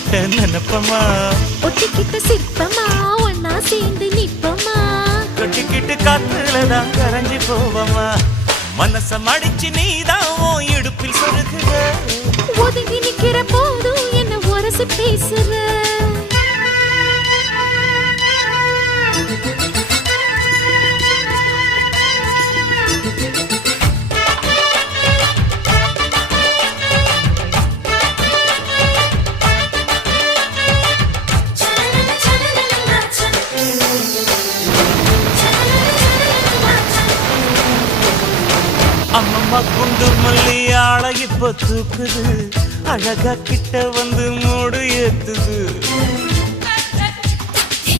கட்ட நினைப்பமா ஒட்டிக்கிட்ட சிற்பமா ஒன்னா சேர்ந்து நிப்பமா கட்டிக்கிட்டு காத்துலதான் கரைஞ்சி போவமா மனச மடிச்சு நீதான் உன் இடுப்பில் சொருகுற ஒதுங்கி நிக்கிற போதும் என்ன உரசி பேசுற அம்மம்மா குண்டு மல்லி ஆள இப்ப தூக்குது அழகா கிட்ட வந்து மூடு ஏத்துது